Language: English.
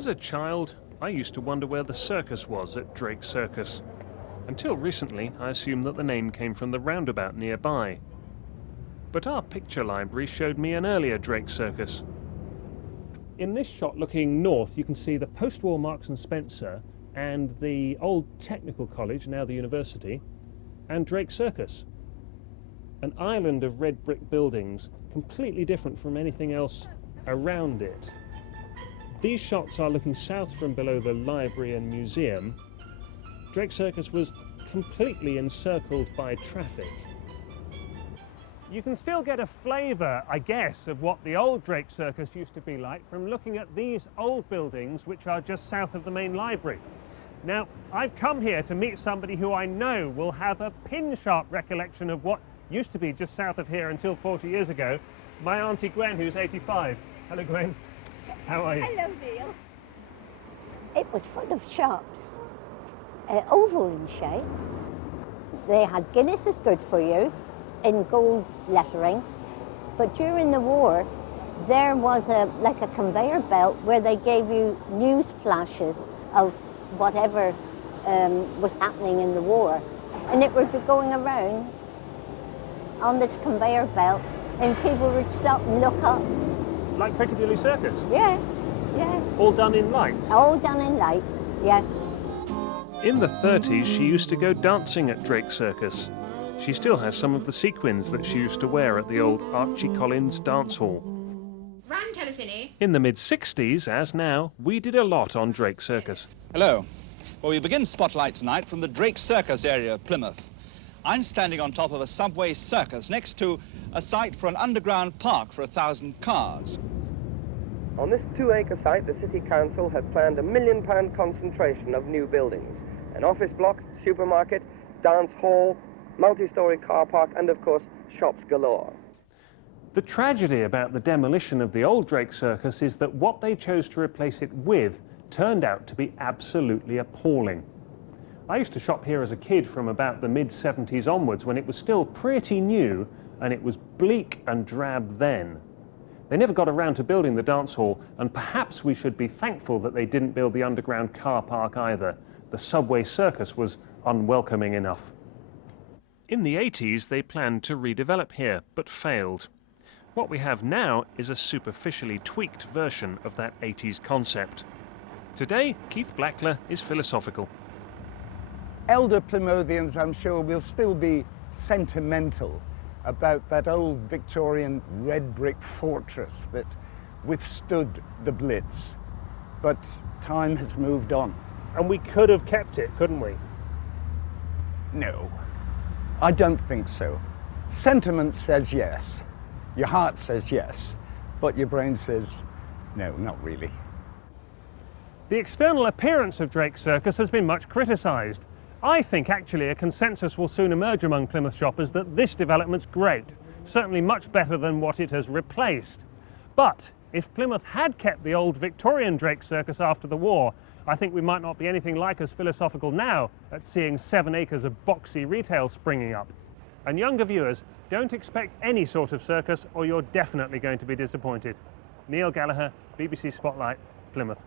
As a child, I used to wonder where the circus was at Drake Circus. Until recently, I assumed that the name came from the roundabout nearby. But our picture library showed me an earlier Drake Circus. In this shot looking north, you can see the post-war Marks and Spencer and the old technical college, now the university, and Drake Circus. An island of red brick buildings, completely different from anything else around it. These shots are looking south from below the library and museum. Drake Circus was completely encircled by traffic. You can still get a flavour, I guess, of what the old Drake Circus used to be like from looking at these old buildings which are just south of the main library. Now, I've come here to meet somebody who I know will have a pin-sharp recollection of what used to be just south of here until 40 years ago. My Auntie Gwen, who's 85. Hello, Gwen. How are you? Hello, Neil. It was full of shops, oval in shape. They had Guinness is good for you in gold lettering, but during the war there was like a conveyor belt where they gave you news flashes of whatever was happening in the war, and it would be going around on this conveyor belt and people would stop and look up. Like Piccadilly Circus? Yeah, yeah. All done in lights? All done in lights, yeah. In the 30s, she used to go dancing at Drake Circus. She still has some of the sequins that she used to wear at the old Archie Collins dance hall. In the mid-60s, as now, we did a lot on Drake Circus. Hello. Well, we begin Spotlight tonight from the Drake Circus area of Plymouth. I'm standing on top of a subway circus next to a site for an underground park for 1,000 cars. On this 2-acre site, the City Council had planned £1 million concentration of new buildings. An office block, supermarket, dance hall, multi-storey car park, and of course, shops galore. The tragedy about the demolition of the old Drake Circus is that what they chose to replace it with turned out to be absolutely appalling. I used to shop here as a kid from about the mid-70s onwards when it was still pretty new and it was bleak and drab then. They never got around to building the dance hall, and perhaps we should be thankful that they didn't build the underground car park either. The subway circus was unwelcoming enough. In the 80s, they planned to redevelop here, but failed. What we have now is a superficially tweaked version of that 80s concept. Today, Keith Blackler is philosophical. Elder Plymouthians, I'm sure, will still be sentimental about that old Victorian red brick fortress that withstood the Blitz. But time has moved on. And we could have kept it, couldn't we? No, I don't think so. Sentiment says yes. Your heart says yes, but your brain says no, not really. The external appearance of Drake Circus has been much criticised. I think actually a consensus will soon emerge among Plymouth shoppers that this development's great, certainly much better than what it has replaced. But if Plymouth had kept the old Victorian Drake Circus after the war, I think we might not be anything like as philosophical now at seeing 7 acres of boxy retail springing up. And younger viewers, don't expect any sort of circus or you're definitely going to be disappointed. Neil Gallagher, BBC Spotlight, Plymouth.